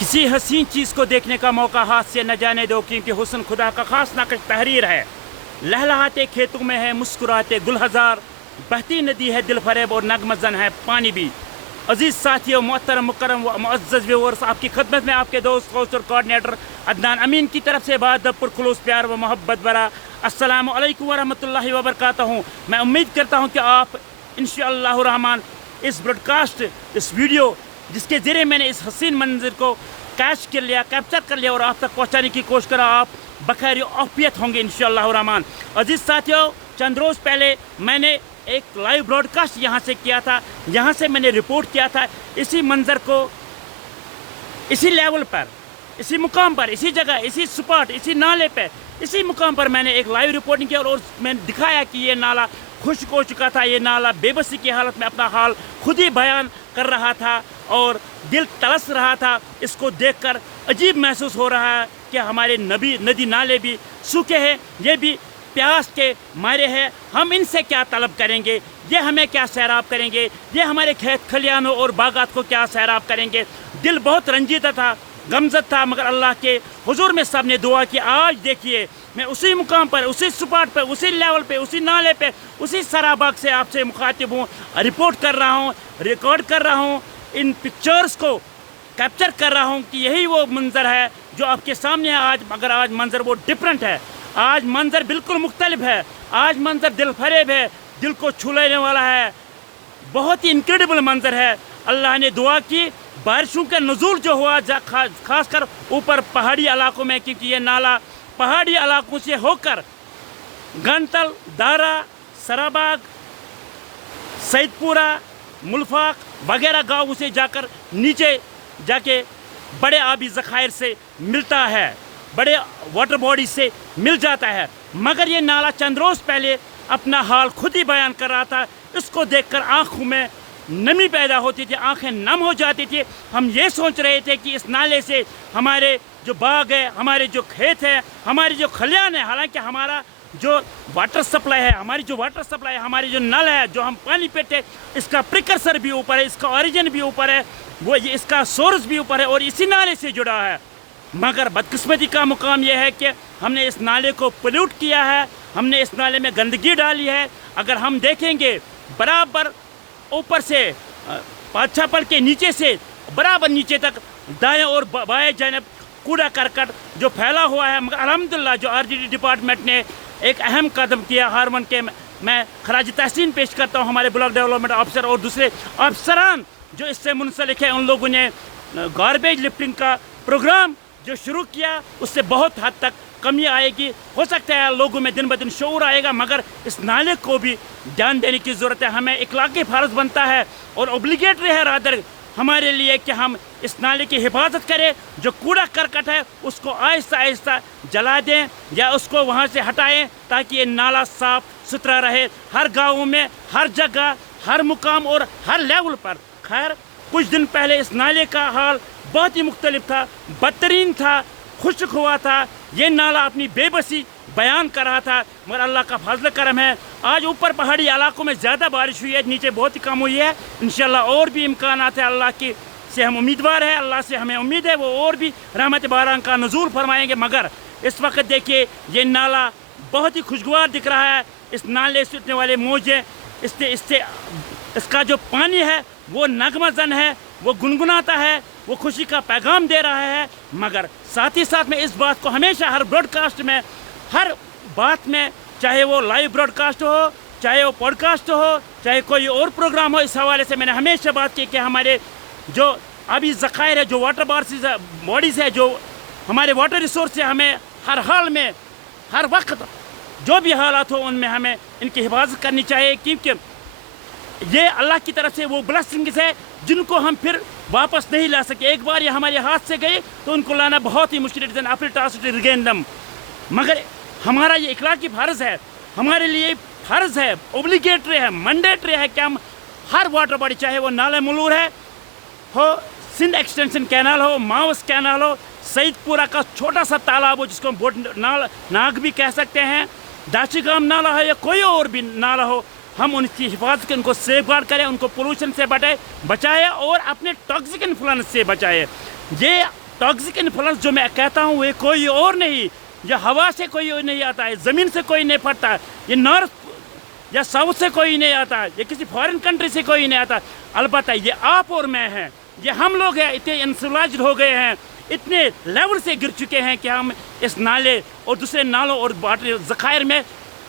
किसी हसीन चीज़ को देखने का मौका हाथ से न जाने दो, क्योंकि हुस्न खुदा का खास नाकश तहरीर है। लहलहाते खेतों में है मुस्कुराते गुल हज़ार, बहती नदी है दिल फरेब और नगमज़न है पानी भी। अजीज़ साथियों, मोहतरम मुकरम व मुअज़्ज़ज़ व्यूअर्स, आपकी खिदमत में आपके दोस्त होस्ट और कोऑर्डिनेटर अदनान अमीन की तरफ से बात पुरखुलूस प्यार व मोहब्बत भरा अस्सलामु अलैकुम व रहमतुल्लाहि व बरकातहू। मैं उम्मीद करता हूँ कि आप इंशाअल्लाह रहमान इस ब्रॉडकास्ट, इस वीडियो जिसके ज़रिए मैंने इस हसीन मंजर को कैप्चर कर लिया और आप तक पहुँचाने की कोशिश करा, आप बखैर आफियत होंगे इंशाअल्लाह रहमान। अजीज़ साथियों, चंद रोज़ पहले मैंने एक लाइव ब्रॉडकास्ट यहाँ से किया था, यहाँ से मैंने रिपोर्ट किया था इसी मंजर को, इसी लेवल पर, इसी मुकाम पर, इसी जगह, इसी स्पॉट, इसी नाले पे, इसी मुकाम पर मैंने एक लाइव रिपोर्टिंग की और मैंने दिखाया कि ये नाला खुश्क हो चुका था। ये नाला बेबसी की हालत में अपना हाल खुद ही बयान कर रहा था और दिल तरस रहा था। इसको देखकर अजीब महसूस हो रहा है कि हमारे नदी नाले भी सूखे हैं, ये भी प्यास के मारे हैं। हम इनसे क्या तलब करेंगे, ये हमें क्या सैराब करेंगे, ये हमारे खेत खलियानों और बागात को क्या सैराब करेंगे। दिल बहुत रंजीदा था, गमज़द था, मगर अल्लाह के हुजूर में सब ने दुआ की। आज देखिए मैं उसी मुकाम पर, उसी स्पॉट पर, उसी लेवल पे, उसी नाले पे, उसी सराबाग से आपसे मुखातिब हूँ, रिपोर्ट कर रहा हूँ, रिकॉर्ड कर रहा हूँ, इन पिक्चर्स को कैप्चर कर रहा हूँ कि यही वो मंज़र है जो आपके सामने है आज। मगर आज मंज़र वो डिफरेंट है, आज मंज़र बिल्कुल मुख्तलिफ है, आज मंज़र दिल फरेब है, दिल को छू लेने वाला है, बहुत ही इनक्रेडिबल मंज़र है। अल्लाह ने दुआ की, बारिशों का नुज़ूल जो हुआ खासकर ऊपर पहाड़ी इलाकों में, क्योंकि ये नाला पहाड़ी इलाकों से होकर गंतल, दारा, सराबाग, सईदपुरा, मुल्फाक वगैरह गाँवों से जाकर नीचे जाके बड़े आबी ज़खायर से मिलता है, बड़े वाटर बॉडी से मिल जाता है। मगर ये नाला चंद रोज़ पहले अपना हाल खुद ही बयान कर रहा था। इसको देखकर आँखों में नमी पैदा होती थी, आंखें नम हो जाती थी। हम ये सोच रहे थे कि इस नाले से हमारे जो बाग है, हमारे जो खेत है, हमारी जो खलियान है, हालांकि हमारा जो वाटर सप्लाई है, हमारी जो वाटर सप्लाई है, हमारी जो नल है, जो हम पानी पीते, इसका प्रिकर्सर भी ऊपर है, इसका ओरिजिन भी ऊपर है, वो ये इसका सोर्स भी ऊपर है और इसी नाले से जुड़ा है। मगर बदकिस्मती का मुकाम यह है कि हमने इस नाले को पोल्यूट किया है, हमने इस नाले में गंदगी डाली है। अगर हम देखेंगे बराबर ऊपर से पाछापल के नीचे से बराबर नीचे तक दाएं और बाएं जानिब कूड़ा करकट जो फैला हुआ है, मगर अल्हम्दुलिल्लाह जो आरजीडी डिपार्टमेंट ने एक अहम कदम किया, हारमन के मैं खराज तहसीन पेश करता हूँ हमारे ब्लॉक डेवलपमेंट ऑफिसर और दूसरे अफसरान जो इससे मुंसलिक है। उन लोगों ने गार्बेज लिफ्टिंग का प्रोग्राम जो शुरू किया, उससे बहुत हद तक कमी आएगी। हो सकता है लोगों में दिन ब दिन शऊर आएगा, मगर इस नाले को भी ध्यान देने की ज़रूरत है। हमें इखलाकी फ़र्ज़ बनता है और ऑब्लिगेटरी है रादर हमारे लिए कि हम इस नाले की हिफाजत करें। जो कूड़ा करकट है उसको आहिस्ता आहिस्ता जला दें या उसको वहाँ से हटाएं, ताकि ये नाला साफ़ सुथरा रहे हर गाँव में, हर जगह, हर मुकाम और हर लेवल पर। खैर, कुछ दिन पहले इस नाले का हाल बहुत ही मुख्तलिफ था, बदतरीन था, खुश्क हुआ था। ये नाला अपनी बेबसी बयान कर रहा था, मगर अल्लाह का फजल करम है, आज ऊपर पहाड़ी इलाकों में ज़्यादा बारिश हुई है, नीचे बहुत ही कम हुई है। इंशाल्लाह और भी इम्कानात है, अल्लाह की से हम उम्मीदवार है, अल्लाह से हमें उम्मीद है वो और भी रहमत बारान का नज़ूल फरमाएंगे। मगर इस वक्त देखिए ये नाला बहुत ही खुशगवार दिख रहा है। इस नाले से उठने वाले मौजें, इससे इसका जो पानी है वो नगमज़न है, वो गुनगुनाता है, वो खुशी का पैगाम दे रहा है। मगर साथ ही साथ में इस बात को हमेशा हर ब्रॉडकास्ट में, हर बात में, चाहे वो लाइव ब्रॉडकास्ट हो, चाहे वो पॉडकास्ट हो, चाहे कोई और प्रोग्राम हो, इस हवाले से मैंने हमेशा बात की कि हमारे जो अभी ज़खायर है, जो वाटर बॉडीज़ है, जो हमारे वाटर रिसोर्स है, हमें हर हाल में, हर वक्त जो भी हालात हो उनमें हमें इनकी हिफाजत करनी चाहिए, क्योंकि ये अल्लाह की तरफ से वो ब्लेसिंग्स है जिनको हम फिर वापस नहीं ला सके। एक बार ये हमारे हाथ से गए तो उनको लाना बहुत ही मुश्किल है। मगर हमारा ये इखलाकी फ़र्ज़ है, हमारे लिए फ़र्ज़ है, ओब्लिगेटरी है, मैंडेटरी है कि हम हर वाटर बॉडी, चाहे वो नाला मुलूर है हो, सिंध एक्सटेंशन कैनाल हो, माउस कैनाल हो, सईदपुरा का छोटा सा तालाब हो जिसको हम बोट नाग भी कह सकते हैं, दाशीगाम नाला हो या कोई और भी नाला हो, हम उनकी हिफाजत करें, उनको सेफ गार्ड करें, उनको पोल्यूशन से बचाएं और अपने टॉक्सिक इन्फ्लुएंस से बचाएं। ये टॉक्सिक इन्फ्लुएंस जो मैं कहता हूँ ये कोई और नहीं, ये हवा से कोई और नहीं आता है, ज़मीन से कोई नहीं फटता, ये नॉर्थ या साउथ से कोई नहीं आता, ये किसी फॉरेन कंट्री से कोई नहीं आता। अलबत्ता ये आप और मैं हैं, ये हम लोग हैं, इतने इंसुलाइज्ड हो गए हैं, इतने लेवल से गिर चुके हैं कि हम इस नाले और दूसरे नालों और वाटर ज़खायर में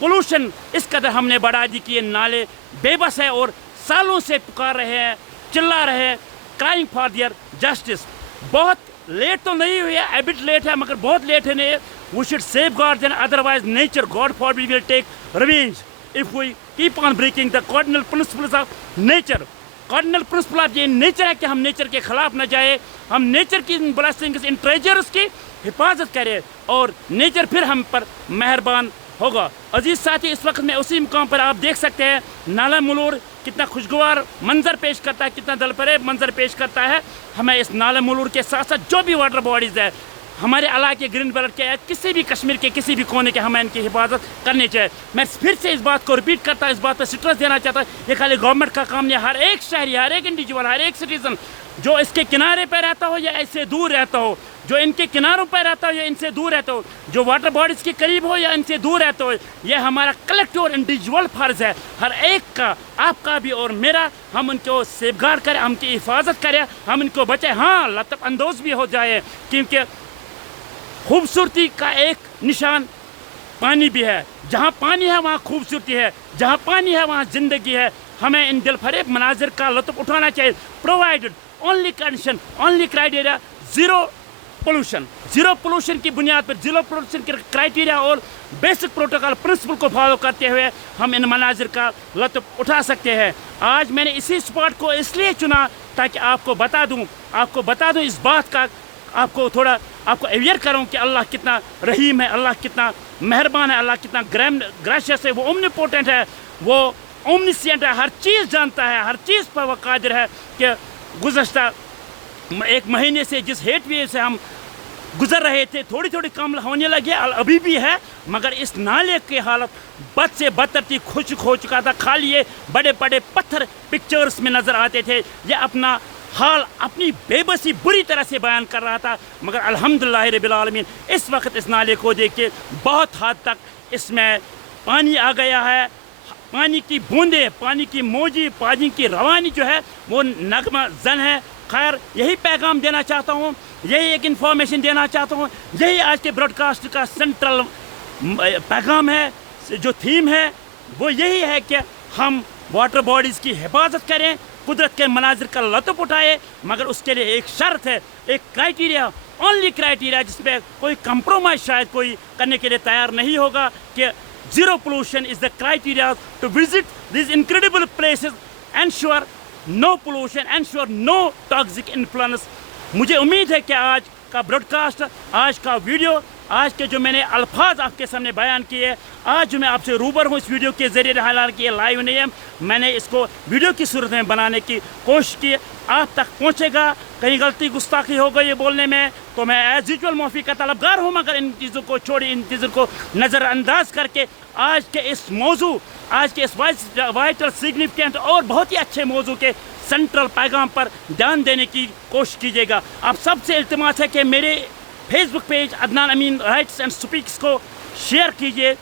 पोल्यूशन इस कदर हमने बढ़ा दी कि ये नाले बेबस है और सालों से पुकार रहे हैं, चिल्ला रहे हैं, क्राइंग फॉर दियर जस्टिस। बहुत लेट तो नहीं हुई है, एबिट लेट है, मगर बहुत लेट है नहीं। We should safeguard then, otherwise nature God forbid will take revenge if we keep on breaking the cardinal principles of nature. Cardinal principle of ये नेचर है कि हम नेचर के खिलाफ न जाए, हम नेचर की ब्लेसिंग्स इन ट्रेजर्स की हिफाजत करें और नेचर फिर हम पर मेहरबान होगा। अजीज साथी, इस वक्त मैं उसी मुकाम पर आप देख सकते हैं नाला मुलूर कितना खुशगवार मंजर पेश करता है, कितना दिलफरेब मंजर पेश करता है। हमें इस नाला मुलूर के साथ साथ जो भी वाटर बॉडीज़ है हमारे इलाके ग्रीन बेल्ट के किसी भी कश्मीर के किसी भी कोने के, हमें इनकी हिफाजत करनी चाहिए। मैं फिर से इस बात को रिपीट करता हूँ, इस बात पर स्ट्रेस देना चाहता हूँ, ये खाली गवर्नमेंट का काम नहीं, हर एक शहरी, हर एक इंडिविजुअल, हर एक सिटीजन जो इसके किनारे पर रहता हो या इससे दूर रहता हो, जो इनके किनारों पर रहता हो या इनसे दूर रहता हो, जो वाटर बॉडीज़ के करीब हो या इनसे दूर रहता हो, यह हमारा कलेक्टिव और इंडिविजुअल फ़र्ज़ है, हर एक का, आपका भी और मेरा। हम उनको सेफगार्ड करें, हम उनकी हिफाजत करें, हम इनको बचाएं। हाँ, लतफ़ अंदोज़ भी हो जाए, क्योंकि खूबसूरती का एक निशान पानी भी है। जहाँ पानी है वहाँ खूबसूरती है, जहाँ पानी है वहाँ ज़िंदगी है। हमें इन दिलफरेब मनाजिर का लुत्फ़ उठाना चाहिए, provided only condition, only criteria zero pollution. Zero pollution की बुनियाद पर, ज़ीरो पोल्यूशन के क्राइटेरिया और बेसिक प्रोटोकॉल प्रिंसिपल को फॉलो करते हुए हम इन मनाजिर का लुत्फ़ उठा सकते हैं। आज मैंने इसी स्पॉट को इसलिए चुना ताकि आपको बता दूँ इस बात का, आपको थोड़ा आपको अवेयर करूँ कि अल्लाह कितना रहीम है, अल्लाह कितना मेहरबान है, अल्लाह कितना ग्रेशियस है, वो ओमनीपोटेंट है, वो ओमनिसेंट है, हर चीज़ जानता है, हर चीज़ पर वो कादिर है। कि गुज़श्ता एक महीने से जिस हेट वेव से हम गुज़र रहे थे, थोड़ी थोड़ी कम होने लगी, अभी भी है, मगर इस नाले की हालत बद से बदतर थी, खुश्क हो चुका था। खाली ये बड़े बड़े पत्थर पिक्चर्स में नज़र आते थे, ये अपना हाल, अपनी बेबसी बुरी तरह से बयान कर रहा था। मगर अल्हम्दुलिल्लाह रब्बिल आलमीन इस वक्त इस नाले को देख के बहुत हद तक इसमें पानी आ गया है। पानी की बूंदें, पानी की मौजी, पानी की रवानी जो है वो नगमा जन है। खैर, यही पैगाम देना चाहता हूँ, यही एक इन्फॉर्मेशन देना चाहता हूँ, यही आज के ब्रॉडकास्ट का सेंट्रल पैगाम है, जो थीम है वो यही है कि हम वाटर बॉडीज़ की हिफाजत करें, कुदरत के मनाजिर का लुत्फ़ उठाए, मगर उसके लिए एक शर्त है, एक क्राइटेरिया, ओनली क्राइटेरिया, जिसमें कोई कंप्रोमाइज़ शायद कोई करने के लिए तैयार नहीं होगा, कि zero pollution is the criteria to visit this incredible places, ensure no pollution, ensure no toxic influence. मुझे उम्मीद है कि आज का ब्रॉडकास्ट, आज का वीडियो, आज के जो मैंने अल्फाज आपके सामने बयान किए, आज जो मैं आपसे रूबर हूँ इस वीडियो के ज़रिए, हालांकि ये लाइव नहीं है, मैंने इसको वीडियो की सूरत में बनाने की कोशिश की, आप तक पहुँचेगा। कहीं गलती गुस्ताखी हो गई बोलने में तो मैं एज यूजुअल माफ़ी का तलबगार हूँ, मगर इन चीज़ों को छोड़ी, इन चीज़ों को नज़रअंदाज करके आज के इस मौजू, आज के इस वाइटल सिग्निफिकेंट और बहुत ही अच्छे मौजू के सेंट्रल पैगाम पर ध्यान देने की कोशिश कीजिएगा। आप सबसे इल्तिमास है कि मेरे Facebook page Adnan Amin writes and speaks को शेयर कीजिए,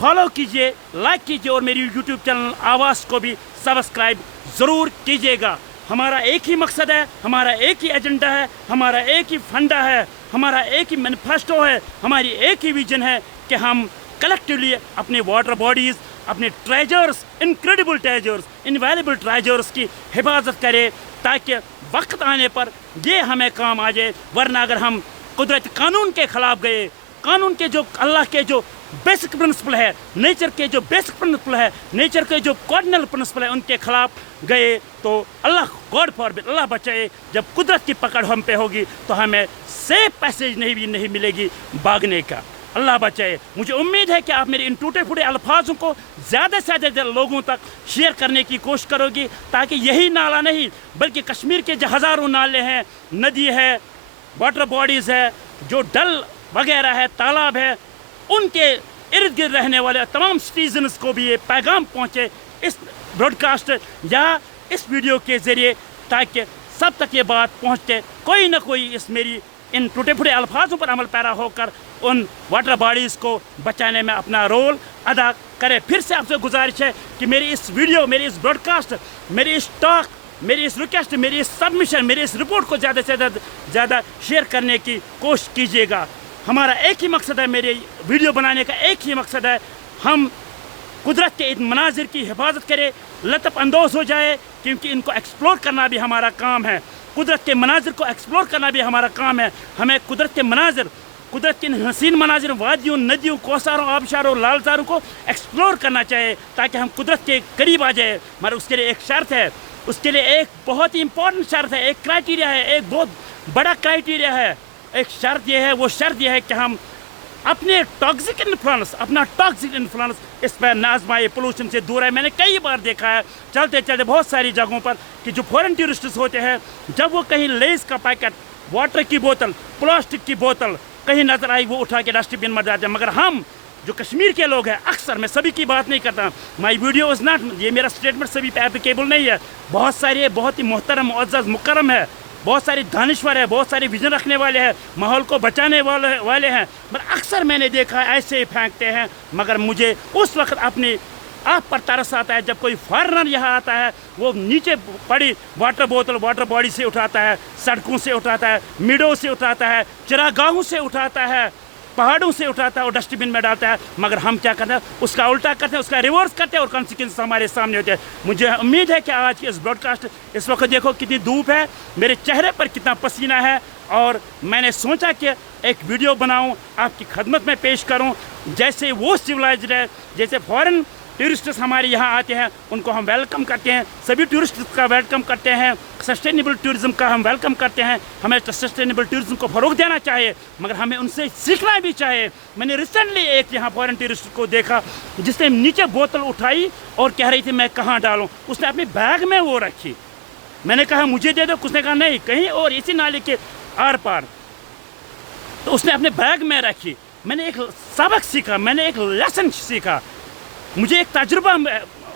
फॉलो कीजिए, लाइक कीजिए और मेरी यूट्यूब चैनल आवाज़ को भी सब्सक्राइब ज़रूर कीजिएगा। हमारा एक ही मकसद है, हमारा एक ही एजेंडा है, हमारा एक ही फंडा है, हमारा एक ही मैनिफेस्टो है, हमारी एक ही विजन है कि हम कलेक्टिवली अपने वाटर बॉडीज़, अपने treasures, incredible treasures, invaluable treasures की हिफाजत करें, ताकि वक्त आने पर ये हमें काम आ जाए। वरना अगर हम कुदरत कानून के ख़िलाफ़ गए, कानून के जो अल्लाह के जो बेसिक प्रिंसिपल है, नेचर के जो बेसिक प्रिंसिपल है, नेचर के जो कार्डिनल प्रिंसिपल है, उनके ख़िलाफ़ गए तो अल्लाह गॉड फॉरबिड, अल्लाह बचाए, जब कुदरत की पकड़ हम पे होगी तो हमें सेफ पैसेज नहीं मिलेगी भागने का। अल्लाह बचाए। मुझे उम्मीद है कि आप मेरे इन टूटे फूटे अल्फाजों को ज़्यादा से ज़्यादा लोगों तक शेयर करने की कोशिश करोगी, ताकि यही नाला नहीं बल्कि कश्मीर के जो हज़ारों नाले हैं, नदी है, वाटर बॉडीज़ है, जो डल वगैरह है, तालाब है, उनके इर्द गिर्द रहने वाले तमाम सिटीजन्स को भी ये पैगाम पहुँचे इस ब्रॉडकास्ट या इस वीडियो के ज़रिए, ताकि सब तक ये बात पहुँचे, कोई ना कोई इस मेरी इन टूटे फूटे अल्फाजों पर अमल पैरा होकर उन वाटर बॉडीज़ को बचाने में अपना रोल अदा करें। फिर से आपसे गुजारिश है कि मेरी इस वीडियो, मेरी इस ब्रॉडकास्ट, मेरी इस टॉक, मेरी इस रिक्वेस्ट, मेरी इस सबमिशन, मेरी इस रिपोर्ट को ज़्यादा से ज़्यादा शेयर करने की कोशिश कीजिएगा। हमारा एक ही मकसद है, मेरे वीडियो बनाने का एक ही मकसद है, हम कुदरत के इन मनाजिर की हिफाजत करें, लतफ़ अंदोज़ हो जाए, क्योंकि इनको एक्सप्लोर करना भी हमारा काम है। कुदरत के मनाजिर को एक्सप्लोर करना भी हमारा काम है। हमें कुदरत के मनाजिर, कुदरत के इन हसीन मनाजिर, वादियों, नदियों, कौसारों, आबशारों, लालजारों को एक्सप्लोर करना चाहिए ताकि हम कुदरत के करीब आ जाए। मगर उसके लिए एक शर्त है, उसके लिए एक बहुत ही इंपॉर्टेंट शर्त है, एक क्राइटेरिया है, एक बहुत बड़ा क्राइटेरिया है। एक शर्त यह है, वो शर्त यह है कि हम अपने टॉक्सिक इन्फ्लुएंस इस पर न आजमाए, पोल्यूशन से दूर है। मैंने कई बार देखा है चलते चलते बहुत सारी जगहों पर कि जो फॉरेन टूरिस्ट्स होते हैं, जब वो कहीं लेस का पैकेट, वाटर की बोतल, प्लास्टिक की बोतल कहीं नजर आई, वो उठा के डस्टबिन में डालते हैं। मगर हम जो कश्मीर के लोग हैं, अक्सर, मैं सभी की बात नहीं करता, माई वीडियो इज़ नॉट, ये मेरा स्टेटमेंट सभी पे एप्लीकेबल नहीं है। बहुत सारे बहुत ही मोहतरम, मुअज़्ज़ज़, मुकर्रम है, बहुत सारे दानिश्वर है, बहुत सारे विजन रखने वाले हैं, माहौल को बचाने वाले हैं, मगर अक्सर मैंने देखा ऐसे ही फेंकते हैं। मगर मुझे उस वक्त अपनी आप पर तरस आता है जब कोई फॉरेनर यहाँ आता है, वो नीचे पड़ी वाटर बोतल, वाटर बॉडी से उठाता है, सड़कों से उठाता है, मीडों से उठाता है, चरागाहों से उठाता है, पहाड़ों से उठाता है और डस्टबिन में डालता है। मगर हम क्या करते हैं, उसका उल्टा करते हैं, उसका रिवर्स करते हैं और कॉन्सिक्वेंस हमारे सामने होते हैं। मुझे उम्मीद है कि आज की इस ब्रॉडकास्ट, इस वक्त देखो कितनी धूप है, मेरे चेहरे पर कितना पसीना है, और मैंने सोचा कि एक वीडियो बनाऊं, आपकी खदमत में पेश करूं, जैसे वो सिविलाइज्ड है, जैसे फॉरेन टूरिस्ट्स हमारे यहाँ आते हैं, उनको हम वेलकम करते हैं, सभी टूरिस्ट का वेलकम करते हैं, सस्टेनेबल टूरिज़्म का हम वेलकम करते हैं। हमें सस्टेनेबल टूरिज़्म को फ़रोग़ देना चाहिए, मगर हमें उनसे सीखना भी चाहिए। मैंने रिसेंटली एक यहाँ फॉरेन टूरिस्ट को देखा जिसने नीचे बोतल उठाई और कह रही थी मैं कहाँ डालूँ, उसने अपने बैग में वो रखी। मैंने कहा मुझे दे दो, उसने कहा नहीं, कहीं और इसी नाले के आर पार, तो उसने अपने बैग में रखी। मैंने एक सबक सीखा, मैंने एक लेसन सीखा, मुझे एक तजुर्बा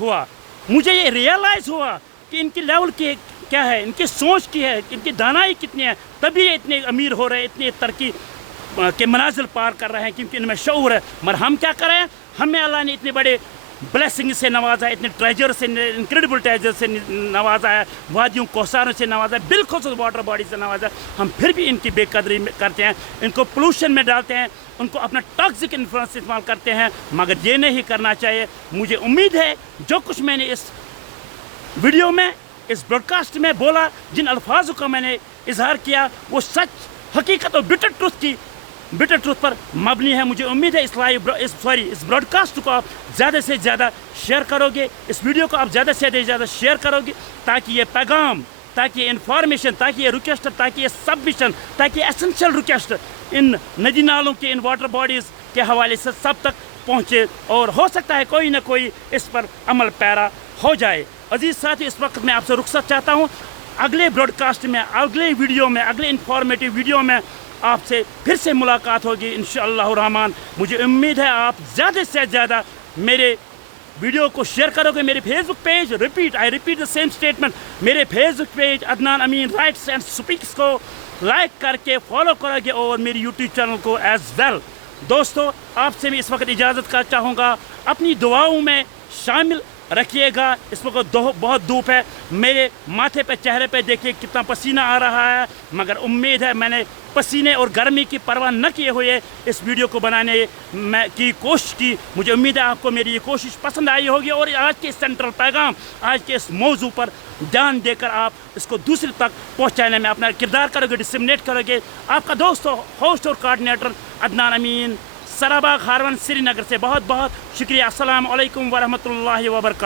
हुआ, मुझे ये रियलाइज़ हुआ कि इनकी लेवल की क्या है, इनकी सोच की है, इनकी दानाई कितनी है, तभी ये इतने अमीर हो रहे हैं, इतनी तरक्की के मनाजिल पार कर रहे हैं, क्योंकि इनमें शऊर है। मगर हम क्या कर रहे हैं, हमें अल्लाह ने इतने बड़े ब्लेसिंग से नवाजा है, इतने ट्रेजर से, इनक्रेडिबल ट्रेजर से नवाजा है, वादियों, कौसारों से नवाजा है, बिल्कुल वाटर बॉडी से नवाजा है, हम फिर भी इनकी बेकदरी करते हैं, इनको पोल्यूशन में डालते हैं, उनको अपना टॉक्सिक इन्फ्लुएंस इस्तेमाल करते हैं। मगर ये नहीं करना चाहिए। मुझे उम्मीद है जो कुछ मैंने इस वीडियो में, इस ब्रॉडकास्ट में बोला, जिन अल्फाजों का मैंने इजहार किया, वो सच, हकीकत और बिटर ट्रुथ पर मबनी है। मुझे उम्मीद है इस ब्रॉडकास्ट को आप ज़्यादा से ज़्यादा शेयर करोगे, इस वीडियो को आप ज़्यादा से ज़्यादा शेयर करोगे, ताकि ये पैगाम, ताकि ये इन्फॉर्मेशन, ताकि ये रिक्वेस्ट, ताकि ये सबमिशन, ताकि एसेंशियल रिक्वेस्ट इन नदी नालों के, इन वाटर बॉडीज़ के हवाले से सब तक पहुँचे, और हो सकता है कोई ना कोई इस पर अमल पैरा हो जाए। अजीज़ साथी, इस वक्त मैं आपसे रुखसत चाहता हूँ। अगले ब्रॉडकास्ट में, अगले वीडियो में, अगले इन्फॉर्मेटिव वीडियो में आपसे फिर से मुलाकात होगी इंशाअल्लाह रहमान। मुझे उम्मीद है आप ज़्यादा से ज़्यादा मेरे वीडियो को शेयर करोगे। मेरे Facebook page, I repeat the same statement, मेरे Facebook page Adnan Amin writes and speaks को लाइक करके फॉलो करोगे, और मेरी यूट्यूब चैनल को एज वेल। दोस्तों, आपसे मैं इस वक्त इजाज़त का चाहूँगा, अपनी दुआओं में शामिल रखिएगा। इस वक्त बहुत धूप है, मेरे माथे पे, चेहरे पे देखिए कितना पसीना आ रहा है, मगर उम्मीद है मैंने पसीने और गर्मी की परवाह न किए हुए इस वीडियो को बनाने की कोशिश की। मुझे उम्मीद है आपको मेरी ये कोशिश पसंद आई होगी, और आज के सेंट्रल पैगाम, आज के इस मौजू पर ध्यान देकर आप इसको दूसरे तक पहुँचाने में अपना किरदार करोगे, डिसमिनेट करोगे। आपका दोस्त, होस्ट और कोऑर्डिनेटर अदनान अमीन, सराबाग, हारवन, श्रीनगर से बहुत बहुत शुक्रिया। अस्सलाम वालेकुम व रहमतुल्लाहि व बरकातहू।